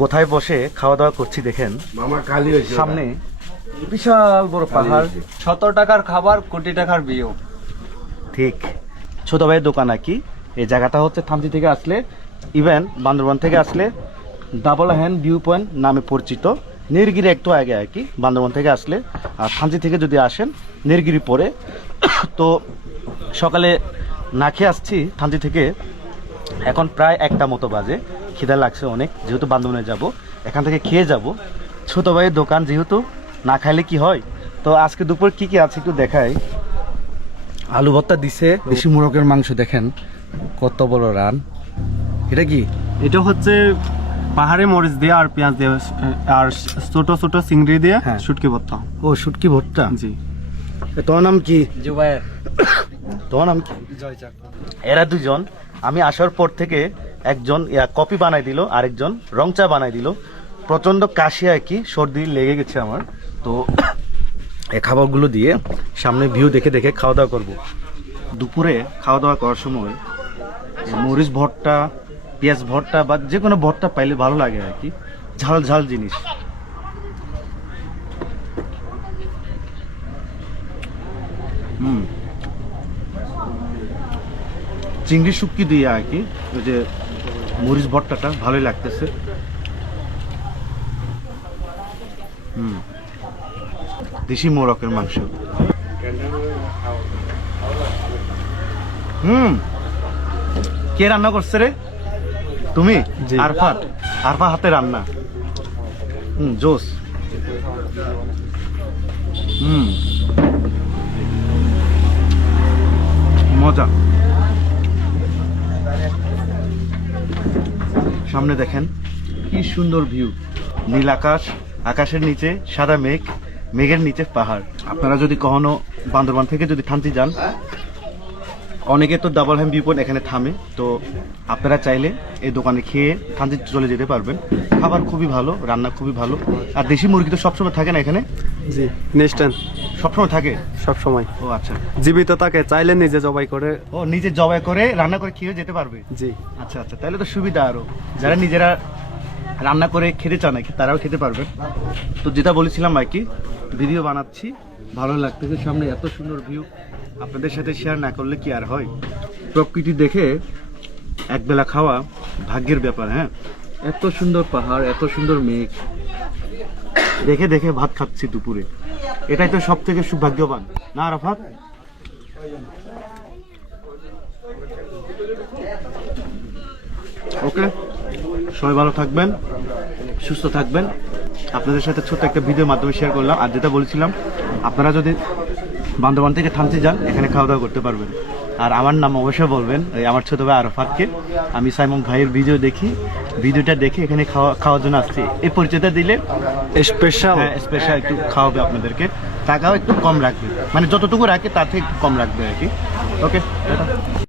কোথায় বসে খাওয়া দাওয়া করছি দেখেন, মামা কালি হয়েছে সামনে বিশাল বড় পাহাড়। 17 টাকার খাবার, কোটি টাকার বিয়ে। ঠিক, ছোট ভাইয়ের দোকান আর কি। এই জায়গাটা হচ্ছে থানচি থেকে আসলে, ইভেন বান্দরবান থেকে আসলে ডাবল হ্যান্ড ভিউ পয়েন্ট নামে পরিচিত। নীলগিরি একটু আগে আর কি বান্দরবান থেকে আসলে। আর থানচি থেকে যদি আসেন নীলগিরি পরে, তো সকালে না খেয়ে আসছি থানচি থেকে, এখন প্রায় 1টা মতো বাজে। খিদা লাগছে অনেক, যেহেতু বান্দরবানে যাব, এখান থেকে খেয়ে যাব। ছোট ভাইয়ের দোকান যেহেতু, না খাইলে কি হয়। তো আজকে দুপুর কি কি আছে একটু দেখাই। আলু ভর্তা দিছে, দেশি মোরগের মাংস দেখেন কত বড় রান। এটা কি? এটা হচ্ছে পাহাড়ি মরিচ দিয়ে আর পেঁয়াজ দিয়ে আর ছোট ছোট চিংড়ি দিয়ে হ্যাঁ। শুটকি ভর্তা। ও শুটকি ভর্তা। জি। তোমার নাম কি? জুবায়ের। তোমার নাম কি? এরা দুজন আমি আসার পর থেকে, একজন কপি বানাই দিল, আরেকজন রং চা বানাই দিল। প্রচন্ড কাশি আর কি, সর্দি লেগে গেছে আমার। তো এই খাবারগুলো দিয়ে সামনে ভিউ দেখে দেখে খাওয়া দাওয়া করব। দুপুরে খাওয়া দাওয়া করার সময় মরিচ ভর্তা, পেঁয়াজ ভর্তা বা যে কোনো ভর্তা পাইলে ভালো লাগে আর কি, ঝাল ঝাল জিনিস। চিংড়ি শুটকি দিয়ে আর কি, ওই যে মরিচ ভর্তাটা ভালোই লাগতেছে। দেশি মোরগের মাংস। কে রান্না করছে রে? তুমি? জি। আরফা হাতে রান্না। জোস। মজা। সামনে দেখেন কি সুন্দর ভিউ, নীল আকাশ, আকাশের নিচে সাদা মেঘ, মেঘের নিচে পাহাড়। আপনারা যদি কখনো বান্দরবান থেকে যদি থানচি যান, অনেকে তো ডাবল হ্যান্ড ভিউ পয়েন্ট এখানে থামে, তো আপনারা চাইলে এই দোকানে খেয়ে থানচি চলে যেতে পারবেন। খাবার খুবই ভালো, রান্না খুবই ভালো। আর দেশি মুরগি তো সবসময় থাকে না এখানে? জি, নিশ্চয় সবসময় থাকে? সব সময়। ও আচ্ছা, জীবিত তাকে চাইলে নিজে জবাই করে। ও নিজে জবাই করে রান্না করে খেয়ে যেতে পারবে? জি। আচ্ছা আচ্ছা, তাহলে তো সুবিধা আরো। যারা নিজেরা রান্না করে খেতে চান নাকি, তারাও খেতে পারবে। তো যেটা বলেছিলাম আর কি, ভিডিও বানাচ্ছি, ভালো লাগতেছে। সামনে এত সুন্দর ভিউ, আপনাদের সাথে শেয়ার না করলে কি আর হয়। প্রকৃতি দেখে একবেলা খাওয়া ভাগ্যের ব্যাপার। হ্যাঁ, এত সুন্দর পাহাড়, এত সুন্দর মেঘ দেখে দেখে ভাত খাচ্ছি দুপুরে। এটাই তো সব থেকে সৌভাগ্যবান না আরাফাত? ওকে, সবাই ভালো থাকবেন, সুস্থ থাকবেন। আপনাদের সাথে ছোট্ট একটা ভিডিওর মাধ্যমে শেয়ার করলাম। আর যেটা বলেছিলাম, আপনারা যদি বান্দরবান থেকে থানচি যান, এখানে খাওয়া দাওয়া করতে পারবেন। আর আমার নাম অবশ্যই বলবেন, এই আমার ছোট ভাই আরাফাতকে। আমি সাইমন ভাইয়ের ভিডিও দেখি, ভিডিওটা দেখে এখানে খাওয়ার জন্য আসছি। এই পরিচয়টা দিলে স্পেশাল। হ্যাঁ, স্পেশাল একটু খাওয়াবে আপনাদেরকে। টাকাও একটু কম রাখবে, মানে যতটুকু রাখে তার থেকে একটু কম রাখবে আর কি। ওকে।